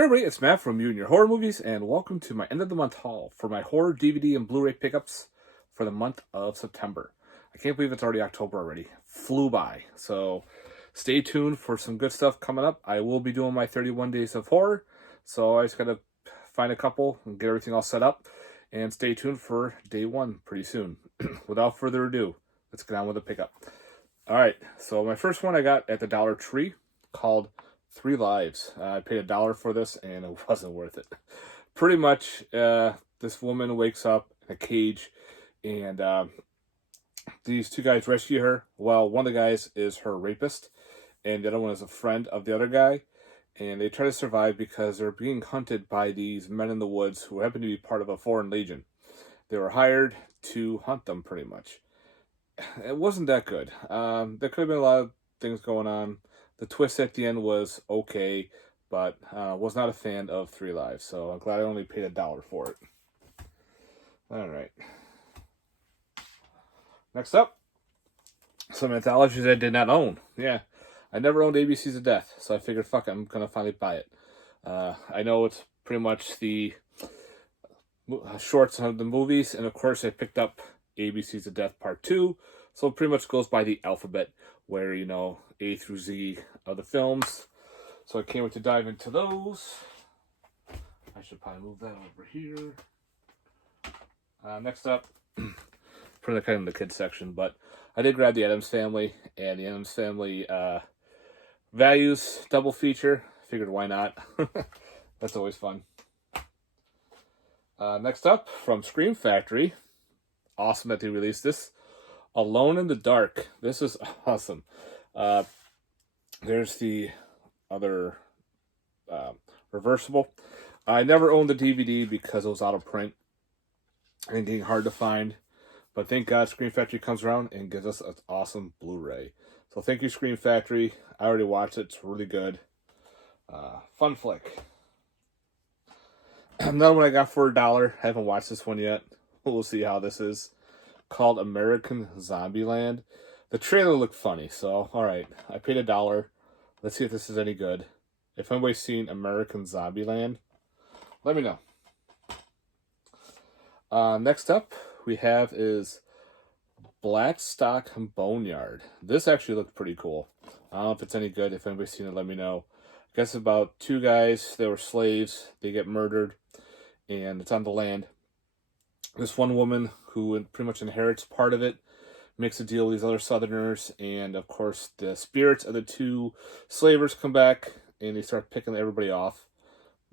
Hey everybody, it's Matt from You and Your Horror Movies, and welcome to my end of the month haul for my horror DVD and Blu-ray pickups for the month of September. I can't believe it's already October already. Flew by. So stay tuned for some good stuff coming up. I will be doing my 31 days of horror, so I just gotta find a couple and get everything all set up. And stay tuned for day one pretty soon. Without further ado, let's get on with the pickup. Alright, so my first one I got at the Dollar Tree called 3 Lives. I paid $1 for this and it wasn't worth it. Pretty much, this woman wakes up in a cage and these two guys rescue her. Well, one of the guys is her rapist and the other one is a friend of the other guy. And they try to survive because they're being hunted by these men in the woods who happen to be part of a foreign legion. They were hired to hunt them pretty much. It wasn't that good. There could have been a lot of things going on. The twist at the end was okay, but was not a fan of 3 Lives, so I'm glad I only paid $1 for it. Alright. Next up, some anthologies I did not own. Yeah, I never owned ABCs of Death, so I figured, fuck it, I'm going to finally buy it. I know it's pretty much the shorts of the movies, and of course I picked up ABCs of Death Part 2, so it pretty much goes by the alphabet, where, you know, A through Z of the films. So I can't wait to dive into those. I should probably move that over here. Next up, for the kind of the kids section, but I did grab the Addams Family, and the Addams Family Values double feature. Figured why not? That's always fun. Next up, from Scream Factory. Awesome that they released this. Alone in the Dark. This is awesome. There's the other reversible. I never owned the DVD because it was out of print and getting hard to find. But thank God Scream Factory comes around and gives us an awesome Blu-ray. So thank you, Scream Factory. I already watched it. It's really good. Fun flick. Another one I got for $1. I haven't watched this one yet. We'll see how this is. Called American Zombieland. The trailer looked funny, so alright. I paid $1. Let's see if this is any good. If anybody's seen American Zombieland, let me know. Next up we have is Blackstock Boneyard. This actually looked pretty cool. I don't know if it's any good. If anybody's seen it, let me know. I guess about 2 guys, they were slaves, they get murdered, and it's on the land. This one woman who pretty much inherits part of it makes a deal with these other Southerners, and of course the spirits of the 2 slavers come back and they start picking everybody off.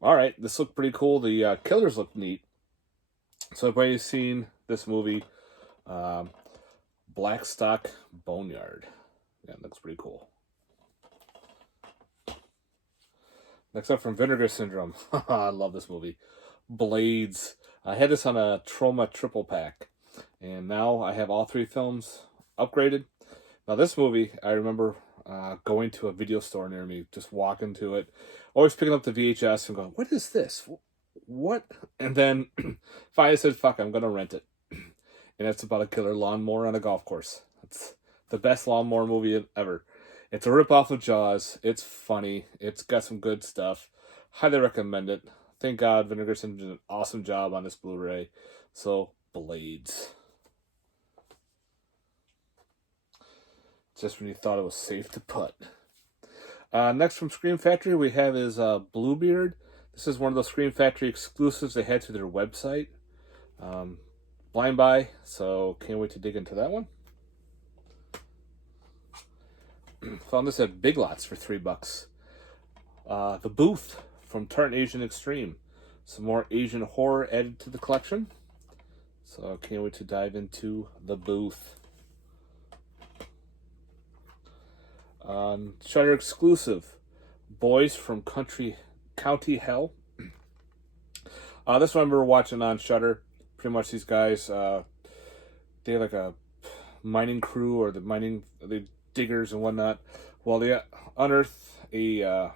Alright, this looked pretty cool. The killers look neat. So everybody's seen this movie, Blackstock Boneyard. Yeah, it looks pretty cool. Next up, from Vinegar Syndrome. I love this movie. Blades. I had this on a Troma triple pack, and now I have all 3 films upgraded. Now this movie, I remember going to a video store near me, just walking to it, always picking up the VHS and going, what is this? What? And then finally said, fuck, I'm going to rent it. And it's about a killer lawnmower on a golf course. It's the best lawnmower movie ever. It's a ripoff of Jaws. It's funny. It's got some good stuff. Highly recommend it. Thank God Vinegar Syndrome did an awesome job on this Blu-ray. So, Blades. Just when you thought it was safe to put. Next from Scream Factory we have is Bluebeard. This is one of those Scream Factory exclusives they had to their website. Blind buy, so can't wait to dig into that one. Found this at Big Lots for $3. The Booth from Turn Asian Extreme. Some more Asian horror added to the collection. So can't wait to dive into The Booth. Shudder exclusive. Boys from County Hell. This one I remember watching on Shudder. Pretty much these guys, they have like a mining crew, or the diggers and whatnot. Well, they unearth a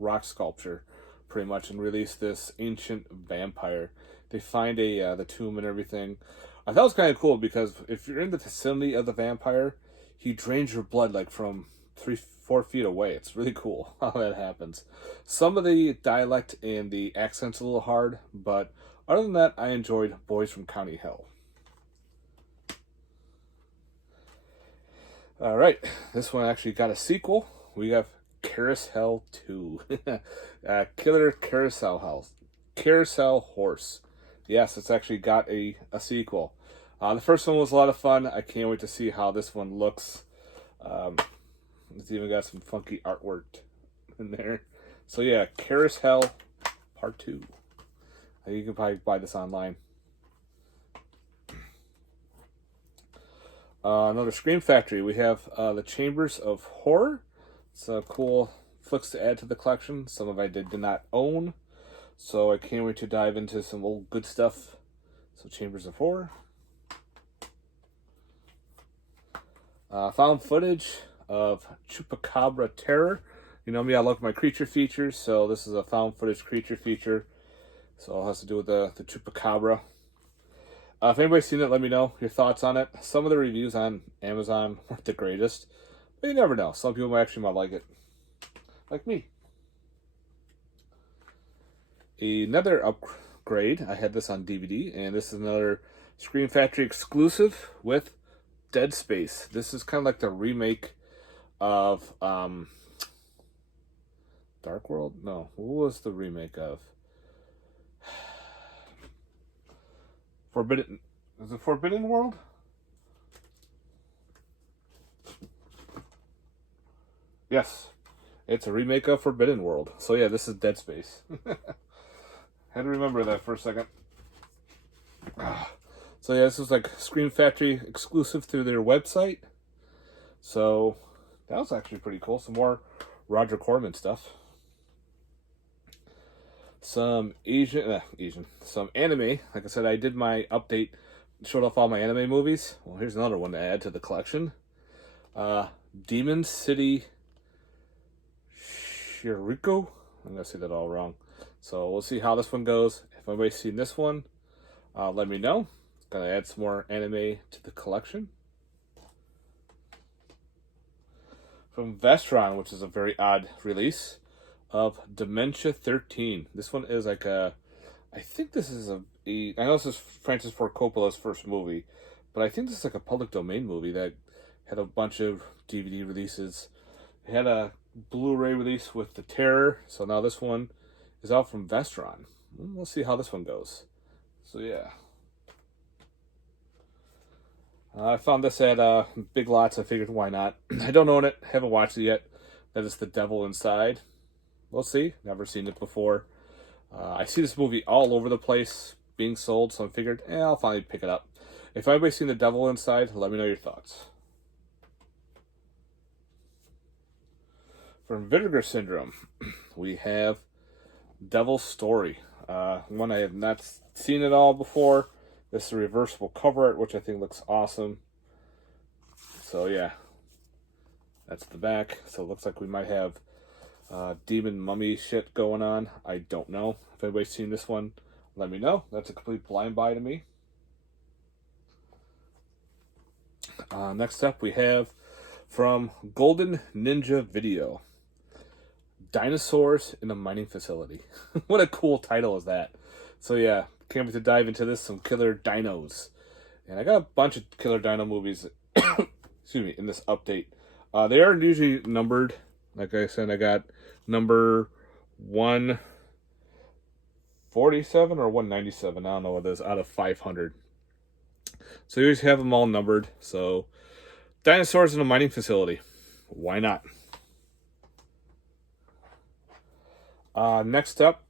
rock sculpture, pretty much, and release this ancient vampire. They find the tomb and everything. I thought it was kind of cool because if you're in the vicinity of the vampire, he drains your blood like from 4 feet away. It's really cool how that happens. Some of the dialect and the accent's a little hard, but other than that, I enjoyed Boys from County Hell. All right, this one actually got a sequel. We have Carousel 2. Killer Carousel Horse. Yes, it's actually got a sequel. The first one was a lot of fun. I can't wait to see how this one looks. It's even got some funky artwork in there. So yeah, Carousel Part 2. You can probably buy this online. Another Scream Factory. We have the Chambers of Horror. It's cool flicks to add to the collection. Some of I did not own. So I can't wait to dive into some old good stuff. So Chambers of Horror. Found footage of Chupacabra Terror. You know me, I love my creature features, so this is a found footage creature feature. So it has to do with the Chupacabra. If anybody's seen it, let me know your thoughts on it. Some of the reviews on Amazon weren't the greatest, but you never know. Some people might like it. Like me. Another upgrade. I had this on DVD, and this is another Scream Factory exclusive with Dead Space. This is kind of like the remake of Dark World? No. What was the remake of? Forbidden... Is it Forbidden World? Yes. It's a remake of Forbidden World. So yeah, this is Dead Space. Had to remember that for a second. So yeah, this was like Scream Factory exclusive through their website. So that was actually pretty cool. Some more Roger Corman stuff. Some some anime. Like I said, I did my update, showed off all my anime movies. Well, here's another one to add to the collection. Demon City Shiriko. I'm gonna say that all wrong. So we'll see how this one goes. If anybody's seen this one, let me know. Gonna add some more anime to the collection. From Vestron, which is a very odd release, of Dementia 13. This one is like a... I think this is I know this is Francis Ford Coppola's first movie, but I think this is like a public domain movie that had a bunch of DVD releases. It had a Blu-ray release with The Terror, so now this one is out from Vestron. We'll see how this one goes. So yeah. I found this at Big Lots. I figured, why not? I don't own it. Haven't watched it yet. That is The Devil Inside. We'll see. Never seen it before. I see this movie all over the place being sold, so I figured, I'll finally pick it up. If anybody's seen The Devil Inside, let me know your thoughts. From Vinegar Syndrome, we have Devil's Story. One I have not seen it all before. This is a reversible cover art, which I think looks awesome. So yeah, that's the back. So it looks like we might have demon mummy shit going on. I don't know. If anybody's seen this one, let me know. That's a complete blind buy to me. Next up, we have from Golden Ninja Video, Dinosaurs in a Mining Facility. What a cool title is that. So yeah, can't wait to dive into this. Some killer dinos. And I got a bunch of killer dino movies excuse me, in this update. They are usually numbered. Like I said, I got number 147 or 197. I don't know what it is, out of 500. So you usually have them all numbered. So Dinosaurs in a Mining Facility. Why not? Next up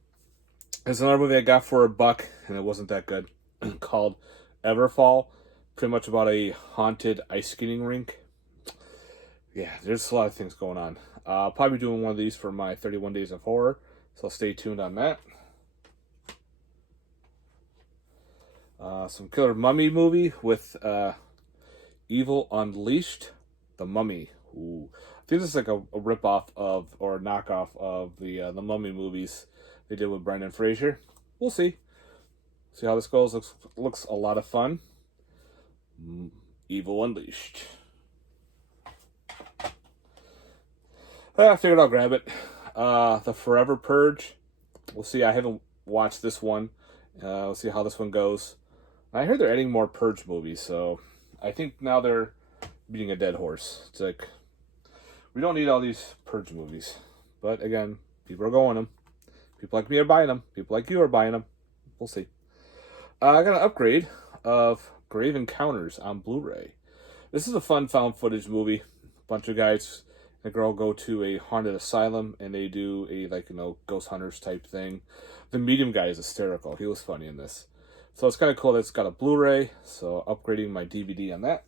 is another movie I got for $1, and it wasn't that good, called Everfall. Pretty much about a haunted ice skating rink. Yeah, there's a lot of things going on. I'll probably be doing one of these for my 31 Days of Horror, so stay tuned on that. Some killer mummy movie with Evil Unleashed, The Mummy. Ooh. I think this is like a ripoff of, or a knockoff of the Mummy movies they did with Brendan Fraser. We'll see. See how this goes. Looks a lot of fun. Evil Unleashed. I figured I'll grab it. The Forever Purge. We'll see. I haven't watched this one. We'll see how this one goes. I heard they're adding more Purge movies, so I think now they're beating a dead horse. It's like, we don't need all these Purge movies. But again, people are going them. People like me are buying them. People like you are buying them. We'll see. I got an upgrade of Grave Encounters on Blu-ray. This is a fun found footage movie. A bunch of guys and a girl go to a haunted asylum and they do a, like, ghost hunters type thing. The medium guy is hysterical. He was funny in this. So it's kind of cool that it's got a Blu-ray. So upgrading my DVD on that.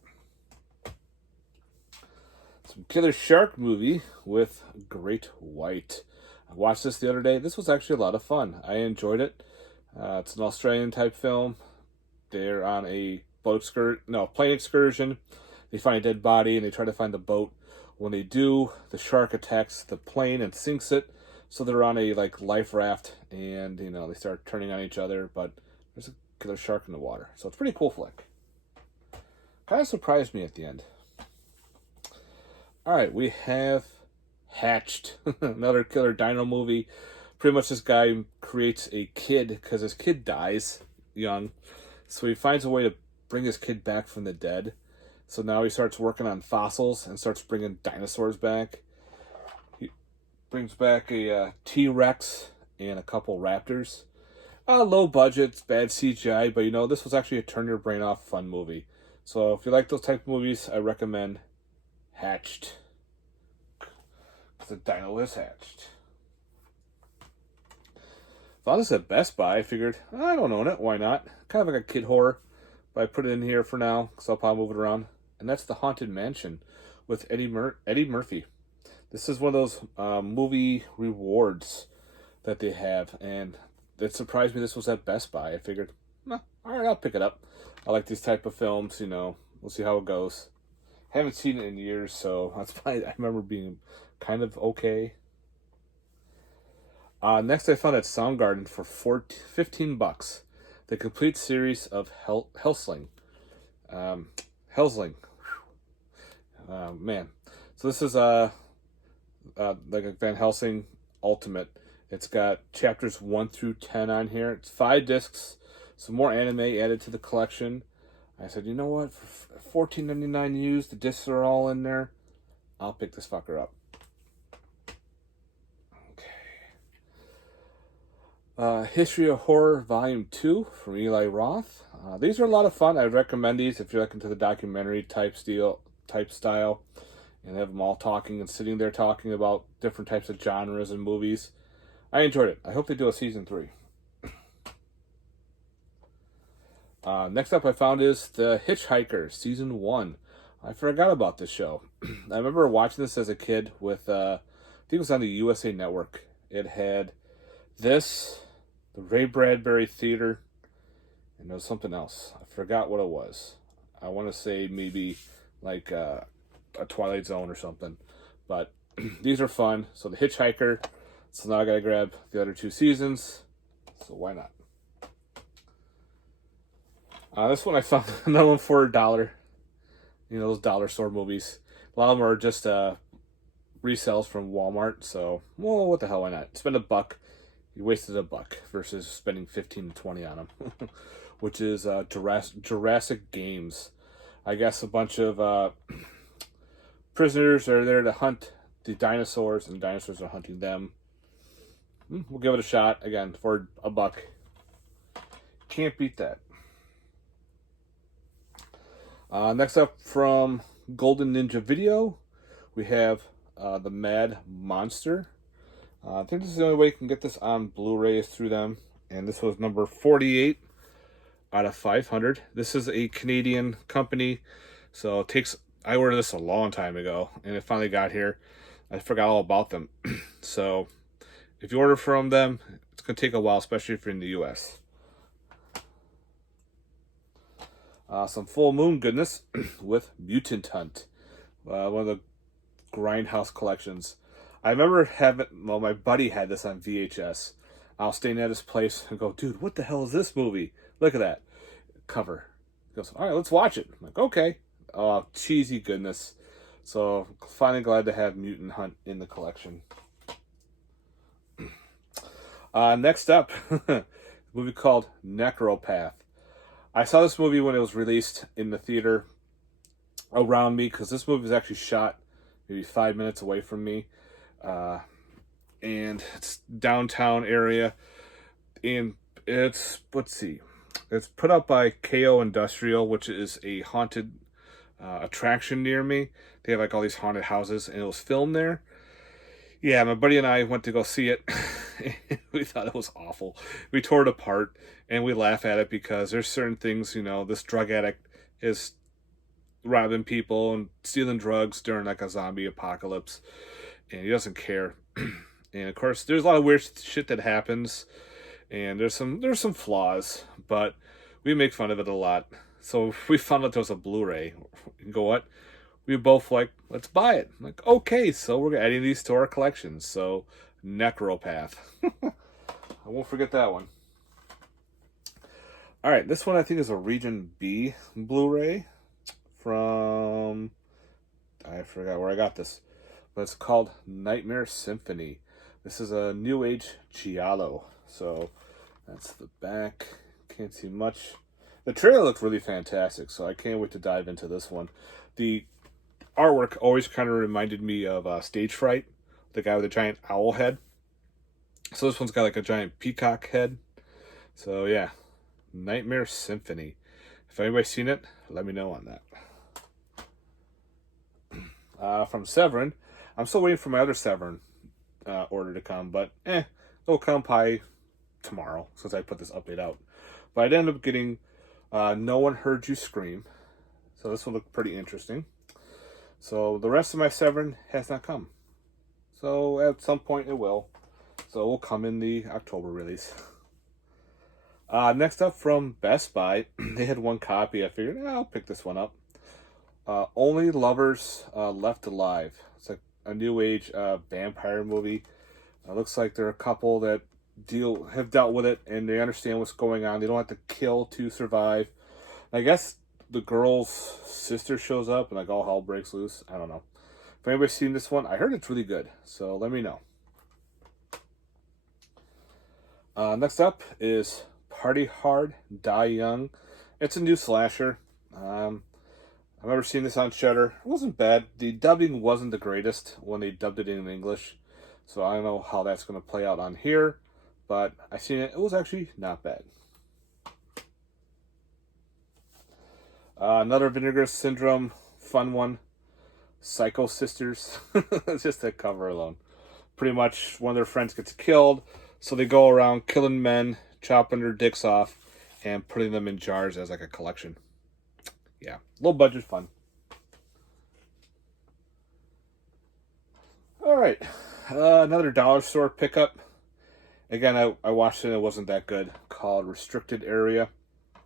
Some killer shark movie with Great White. I watched this the other day. This was actually a lot of fun. I enjoyed it. It's an Australian type film. They're on a plane excursion. They find a dead body and they try to find the boat. When they do, the shark attacks the plane and sinks it. So they're on a life raft and they start turning on each other. But there's a killer shark in the water. So it's a pretty cool flick. Kind of surprised me at the end. All right, we have Hatched, another killer dino movie. Pretty much this guy creates a kid because his kid dies young. So he finds a way to bring his kid back from the dead. So now he starts working on fossils and starts bringing dinosaurs back. He brings back a T-Rex and a couple raptors. Low budget, bad CGI, but this was actually a turn your brain off fun movie. So if you like those type of movies, I recommend Hatched. The dino is hatched. Found this at Best Buy. I figured, I don't own it. Why not? Kind of like a kid horror. But I put it in here for now because I'll probably move it around. And that's The Haunted Mansion with Eddie Murphy. This is one of those movie rewards that they have. And it surprised me this was at Best Buy. I figured, all right, I'll pick it up. I like these type of films, We'll see how it goes. Haven't seen it in years, so that's why I remember being kind of okay. Next, I found at Soundgarden for $15. The complete series of Helsing. Man. So this is like a Van Helsing Ultimate. It's got chapters 1 through 10 on here. It's 5 discs. Some more anime added to the collection. I said, you know what? For $14.99 used, the discs are all in there. I'll pick this fucker up. History of Horror Volume 2 from Eli Roth. These are a lot of fun. I recommend these if you're looking to the documentary type style. And have them all talking and sitting there talking about different types of genres and movies. I enjoyed it. I hope they do a season 3. Next up I found is the Hitchhiker Season 1. I forgot about this show. I remember watching this as a kid with, I think it was on the USA Network. It had this, the Ray Bradbury Theater, and there was something else. I forgot what it was. I want to say maybe like a Twilight Zone or something. But these are fun. So the Hitchhiker. So now I got to grab the other 2 seasons. So why not? This one I found another one for $1. Those dollar store movies. A lot of them are just resells from Walmart. So, well, what the hell, why not? Spend $1. You wasted $1 versus spending $15 to $20 on them. Which is Jurassic Games. I guess a bunch of prisoners are there to hunt the dinosaurs, and the dinosaurs are hunting them. We'll give it a shot, again, for $1. Can't beat that. Next up from Golden Ninja Video, we have The Mad Monster. I think this is the only way you can get this on Blu-ray is through them. And this was number 48 out of 500. This is a Canadian company. So it takes, I ordered this a long time ago and it finally got here. I forgot all about them. So if you order from them, it's going to take a while, especially if you're in the US. Some Full Moon goodness with Mutant Hunt. One of the Grindhouse collections. I remember my buddy had this on VHS. I was staying at his place and go, dude, what the hell is this movie? Look at that cover. He goes, all right, let's watch it. I'm like, okay. Cheesy goodness. So finally glad to have Mutant Hunt in the collection. Next up, a movie called Necropath. I saw this movie when it was released in the theater around me, because this movie was actually shot maybe 5 minutes away from me. And it's downtown area. And it's, let's see, it's put up by KO Industrial, which is a haunted attraction near me. They have like all these haunted houses, and it was filmed there. Yeah, my buddy and I went to go see it. We thought it was awful. We tore it apart, and we laugh at it because there's certain things, you know, this drug addict is robbing people and stealing drugs during like a zombie apocalypse, and he doesn't care. And of course, there's a lot of weird shit that happens, and there's some flaws, but we make fun of it a lot. So we found out there was a Blu-ray. You go, what? We both like, let's buy it. I'm like, okay, so we're adding these to our collections. So Necropath. I won't forget that one. All right, this one I think is a Region B Blu-ray from, I forgot where I got this, but it's called Nightmare Symphony. This is a New Age giallo. So that's the back. Can't see much. The trailer looks really fantastic, so I can't wait to dive into this one. The artwork always kind of reminded me of Stage Fright, the guy with the giant owl head. So this one's got like a giant peacock head. So yeah, Nightmare Symphony. If anybody's seen it, let me know on that. From Severin, I'm still waiting for my other Severin order to come, but it'll come probably tomorrow since I put this update out. But I'd end up getting No One Heard You Scream. So this will look pretty interesting. So the rest of my Severin has not come. So at some point it will. So it will come in the October release. Next up from Best Buy, they had one copy. I figured, I'll pick this one up. Only Lovers Left Alive. It's like a new age vampire movie. Looks like there are a couple that have dealt with it and they understand what's going on. They don't have to kill to survive. I guess the girl's sister shows up and like all hell breaks loose. I don't know. If anybody's seen this one, I heard it's really good. So let me know. Next up is Party Hard, Die Young. It's a new slasher. I've never seen this on Shudder. It wasn't bad. The dubbing wasn't the greatest when they dubbed it in English. So I don't know how that's going to play out on here. But I seen it. It was actually not bad. Another Vinegar Syndrome fun one. Psycho Sisters. It's just that cover alone. Pretty much one of their friends gets killed. So they go around killing men, chopping their dicks off, and putting them in jars as like a collection. Yeah, low budget fun. All right, another dollar store pickup. Again, I watched it. It wasn't that good. Called Restricted Area.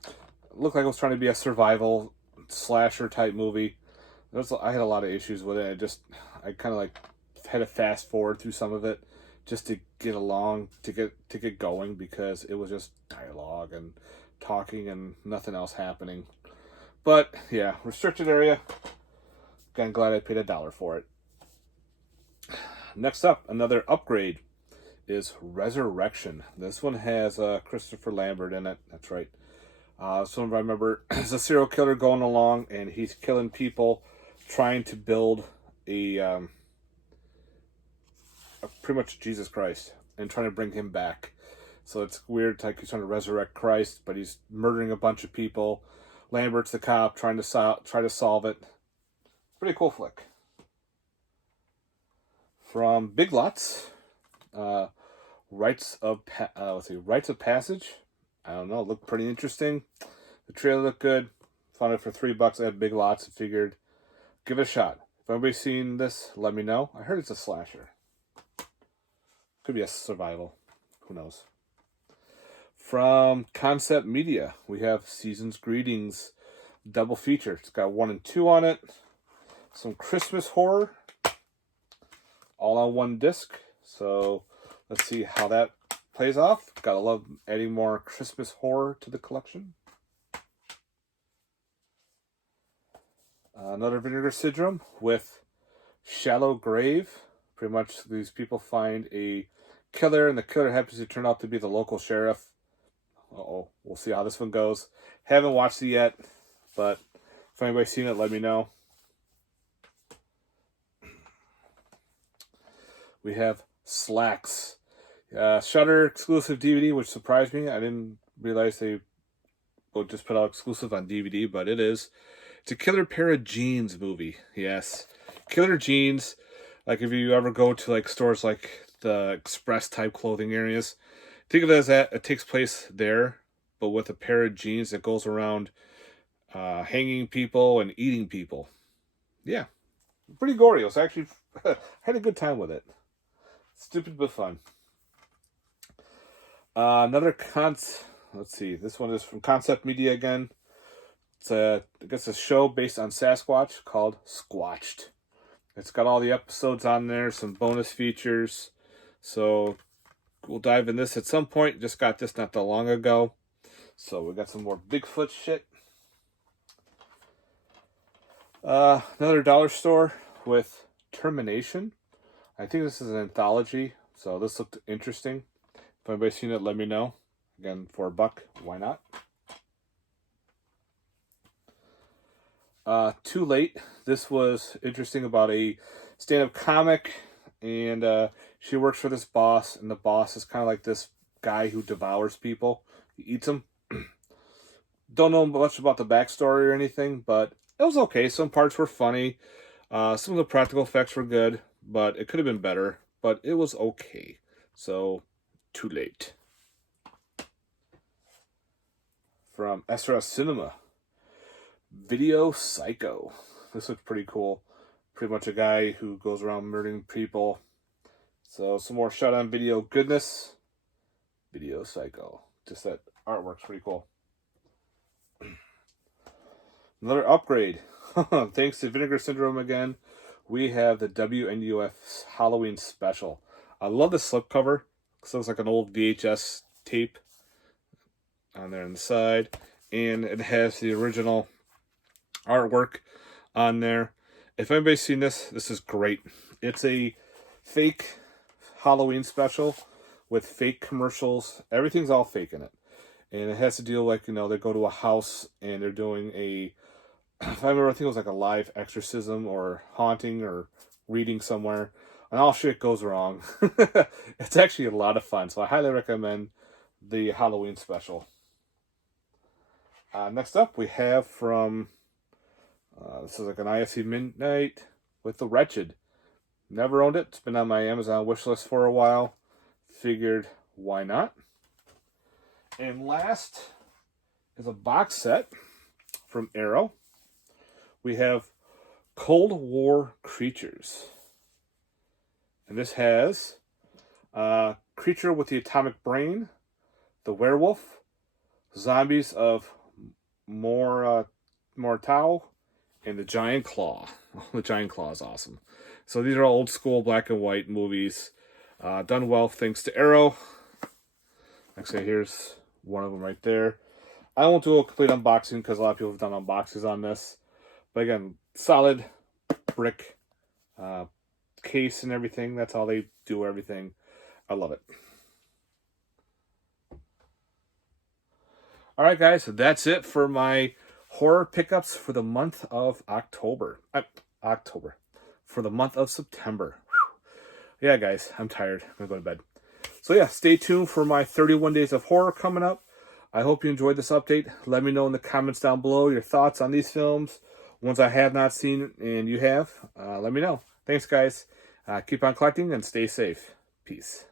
It looked like it was trying to be a survival slasher type movie. I had a lot of issues with it. I kind of like had to fast forward through some of it just to get along, to get going, because it was just dialogue and talking and nothing else happening. But yeah, Restricted Area. I'm glad I paid $1 for it. Next up, another upgrade is Resurrection. This one has Christopher Lambert in it. That's right. Some of I remember is a serial killer going along and he's killing people, trying to build a pretty much Jesus Christ and trying to bring him back. So it's weird, like he's trying to resurrect Christ, but he's murdering a bunch of people. Lambert's the cop trying to solve it. Pretty cool flick. From Big Lots, Rites of Passage. I don't know, it looked pretty interesting. The trailer looked good. Found it for $3 at Big Lots and figured, give it a shot. If anybody's seen this, let me know. I heard it's a slasher. Could be a survival. Who knows? From Concept Media, we have Season's Greetings double feature. It's got 1 and 2 on it. Some Christmas horror. All on one disc. So let's see how that plays off. Gotta love adding more Christmas horror to the collection. Another Vinegar Syndrome with Shallow Grave. Pretty much these people find a killer, and the killer happens to turn out to be the local sheriff. Uh-oh. We'll see how this one goes. Haven't watched it yet, but if anybody's seen it, let me know. We have Slacks. Shudder exclusive DVD, which surprised me. I didn't realize they would just put out exclusive on DVD, but it is. It's a killer pair of jeans movie. Yes. Killer jeans. Like if you ever go to like stores like the Express type clothing areas, think of it as that. It takes place there, but with a pair of jeans that goes around hanging people and eating people. Yeah. Pretty gory. It was actually, I had a good time with it. Stupid but fun. Let's see. This one is from Concept Media again. It's I guess a show based on Sasquatch called Squatched. It's got all the episodes on there, some bonus features. So we'll dive in this at some point. Just got this not that long ago. So we got some more Bigfoot shit. Another dollar store with Termination. I think this is an anthology, so this looked interesting. If anybody's seen it, let me know. Again, for $1, why not? Too Late. This was interesting about a stand-up comic, and she works for this boss, and the boss is kind of like this guy who devours people. He eats them. Don't know much about the backstory or anything, but it was okay. Some parts were funny. Some of the practical effects were good, but it could have been better, but it was okay. So, Too Late. From SRS Cinema, Video Psycho. This looks pretty cool. Pretty much a guy who goes around murdering people. So, some more shot on video goodness. Video Psycho. Just that artwork's pretty cool. Another upgrade. Thanks to Vinegar Syndrome again, we have the WNUF Halloween special. I love the slipcover. It looks like an old VHS tape on there on the side. And it has the original artwork on there. If anybody's seen this, this is great. It's a fake Halloween special with fake commercials. Everything's all fake in it. And it has to deal like, they go to a house and they're doing if I remember, I think it was like a live exorcism or haunting or reading somewhere. And all shit goes wrong. It's actually a lot of fun. So I highly recommend the Halloween special. Next up, we have from, this is like an IFC Midnight with the Wretched. Never owned it. It's been on my Amazon wishlist for a while. Figured, why not? And last is a box set from Arrow. We have Cold War Creatures. And this has Creature with the Atomic Brain, the Werewolf, Zombies of Mortau, and the Giant Claw. The Giant Claw is awesome. So these are all old school black and white movies. Done well thanks to Arrow. Actually, here's one of them right there. I won't do a complete unboxing because a lot of people have done unboxings on this. But again, solid brick case and everything. That's how they do everything. I love it. Alright guys, so that's it for my horror pickups for the month of October. For the month of September. Whew. Yeah guys, I'm tired. I'm going to go to bed. So yeah, stay tuned for my 31 Days of Horror coming up. I hope you enjoyed this update. Let me know in the comments down below your thoughts on these films. Ones I have not seen and you have, let me know. Thanks, guys. Keep on collecting and stay safe. Peace.